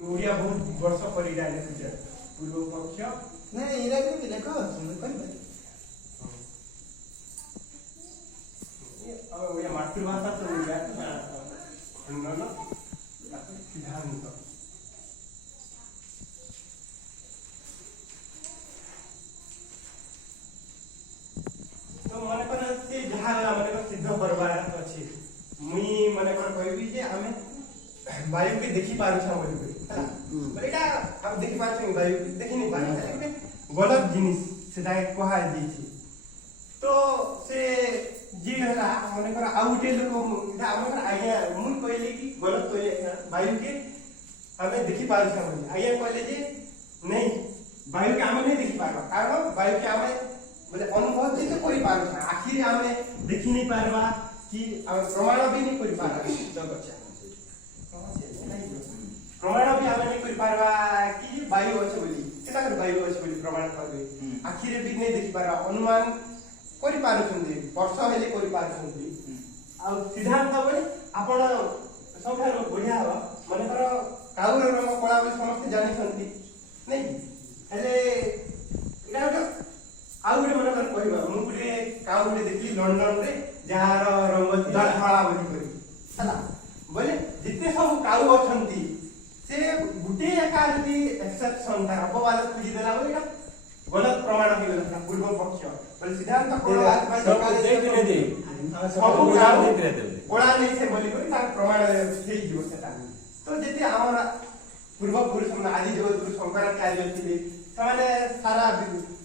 ओडिया बहुत वर्ष परिडाले पूजा पूर्व पक्ष नहीं इराक भी देखो सुन कौन बात अब ओडिया मातृभाषा तो ओडिया ना खंडन सिद्धांत तो मन पर से जहा मन पर सिद्ध करबार अछि मुई मन पर कहबी जे हमें वायु के देखि पारु छ बोली एटा हम देखि पारु छ वायु के देखि नहीं पारु गलत जिनिस सेटा कहा दिछि तो से जी हला मन पर आउटे लोक इटा हमर आज्ञा मुन कहले कि गलत कहले वायु के हमें देखि पारु छ बोली आज्ञा कहले जे नहीं वायु के हमें नहीं देखि पारबा कारण वायु के हमें बोले अनुभव जे करि पारु छ आखिर हमें देखि नहीं पारबा कि प्रमाण भी नहीं करि पारबा जगत प्रमाण भी हमें नहीं करि पारबा कि वायु अछि बोली केता कर वायु अछि बोली प्रमाण करबे आखिर भी नहीं देखि पारबा अनुमान करि पारु छथि वर्ष हेले करि पारु छथि आ सिद्धांत बोले आपण सबठार बढ़िया हो माने कर काउर रंग कला बोली समस्त जानि छथि नहीं हेले इरा आउ गोटे मन कर कहबा मु गोटे काउरे देखली लंडन रे जहार रंग धला बोली करी हला बोले जितने सब काउ अछंती से गुटे एका जदी एक्सेप्शन था अपवाद खुजी देला बोले का गलत प्रमाण हो गेला पूर्व पक्ष बोले सिद्धांत कोलात भाई सब देख ने दे सब काउ देख रे दे कोला नहीं से बोली करी ता प्रमाण થઈ જીવો सेटा तो जेते हमरा पूर्व पुरुष मन आदि जगत शंकराचार्य थिले ସେମାନେ सारा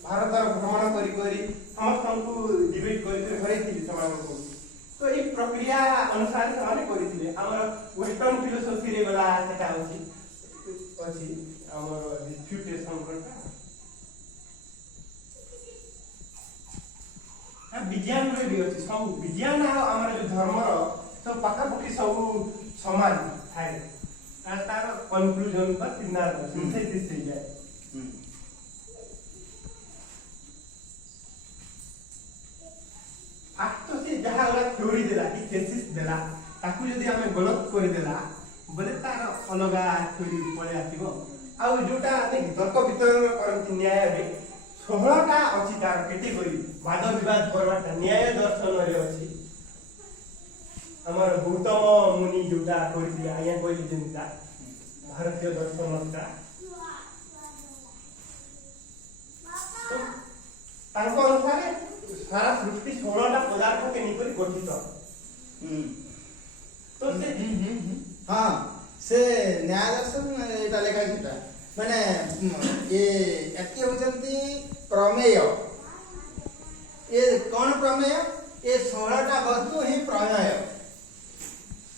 भारत भ्रमण करी समस्त डिबेट करी सेମାନଙ୍କୁ तो ये प्रक्रिया अनुसार से करथिले हमर वेस्टर्न फिलोसफी रे वाला सेटा अछि हमर डिस्प्यूटेशन करता विज्ञान रे भी अछि सब विज्ञान आ हमर जो धर्म रो सब पाखा पखी सब समान थाए आ तार कंक्लूजन पर सिंथेसिस થઈ જાય तो से जहा वाला थ्योरी देला कि थेसिस देला ताकू यदि हमें गलत कर देला बोले तार अलगा थ्योरी पळे आथिबो आ जोटा नहीं तर्क वितरण करंती न्याय रे 16 टा अछि तार कैटेगरी वाद विवाद करवाटा न्याय दर्शन रे अछि हमर गौतम मुनि जोटा करथि आया कोइली जनता भारतीय दर्शन का तो तांको अनुसार सारा सृष्टि 16 टा पदार्थ के निकल गठित तो से हां से न्याय दर्शन एटा लेखा छिटा माने ये एति होचंती प्रमेय ये कौन प्रमेय ये 16 टा वस्तु ही प्रमेय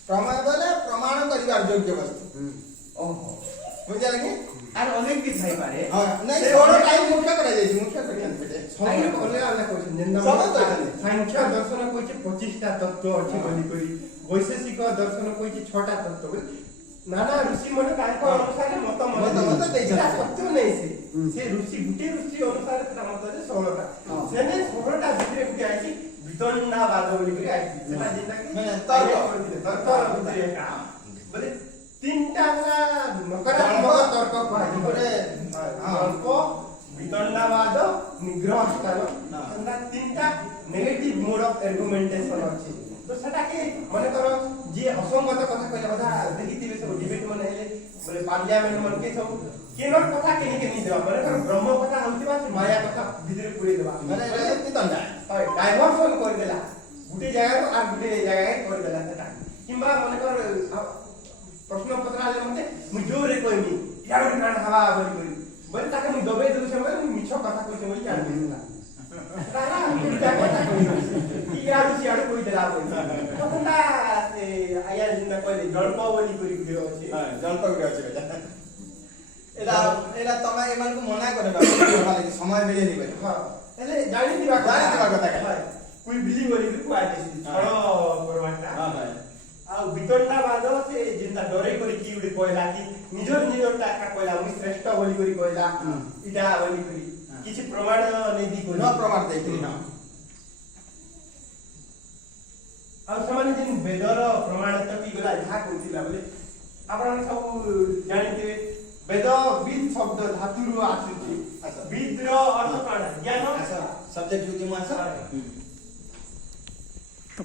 प्रमेय बोले प्रमाण करिवार योग्य वस्तु ओहो बुझा लगे आर अनेक की थाई पारे हां नहीं 16 टाइम मुख्य करा जाय मुख्य करियन बेटे सब अलग अलग क्वेश्चन जेंदा सांख्य दर्शन कोइचे 25 टा तत्व अछि बोली करी वैशेषिक दर्शन कोइचे 6 टा तत्व बोली नाना ऋषि मन ताको अनुसार मत देइछा सत्य नै से ऋषि गुटे ऋषि अनुसार सेटा मत जे 16 टा सेने 16 टा भितरे गुटे आइछि वितंडावाद बोली करी आइछि सेटा जेंदा कि माने तर्क भितरे का बोले तीनटा नकारात्मक तर्क कहै बोले तर्क वितंडावाद निग्रह स्थान अंदा तीनटा नेगेटिव मोड ऑफ आर्गुमेंटेशन अछि तो सेटा के माने करो जे असंगत कथा कहले कथा देखिथिबे सब डिबेट मन हेले बोले पार्लियामेंट मन के सब केनर कथा के नहीं देबा माने करो ब्रह्म कथा होतिबा माया कथा भितरे पुरे देबा माने वितंडा हाय डाइवर्सन कर देला गुटे जगह आ गुटे जगह कर देला सेटा किंबा माने करो प्रश्न पत्र आले मते मु जोरे कहमी यार कान हवा बोली बोले ताके मु दबे दउ समय मु मिछ कथा कहै बोली जान देला तारा उल्टा कथा कहै यार सियाड कोइ देला बोली कथा से आया जिंदा कहले जल्प बोली करी दियो अछि हां जल्प करी अछि बेटा एला एला तमा एमान को मना करे बाबा समय मिले नि भाई हां एले जानि दिबा कथा कोइ बिलिंग बोली को आछि छड़ करवाटा हां भाई आ वितंडावाद से जिंदा डरे करी की उडे कहला कि निजर निजर टाका कहला मु श्रेष्ठ बोली करी कहला इटा बोली करी किछि प्रमाण नै दी कोनी न प्रमाण देकरी हां आ समान जिन वेदर प्रमाण तक गला झा कहतिला बोले आपण सब जानिथिबे ବେଦ ବିଦ୍ ଶବ୍ଦ ଧାତୁରୁ ଆସୁଛି ଆସ। ବିଦ୍ ର ଅର୍ଥ କଣ ଜ୍ଞାନ ଆସ ସବଜେକ୍ଟ ଯଦି ମୁଁ ଆସ ତ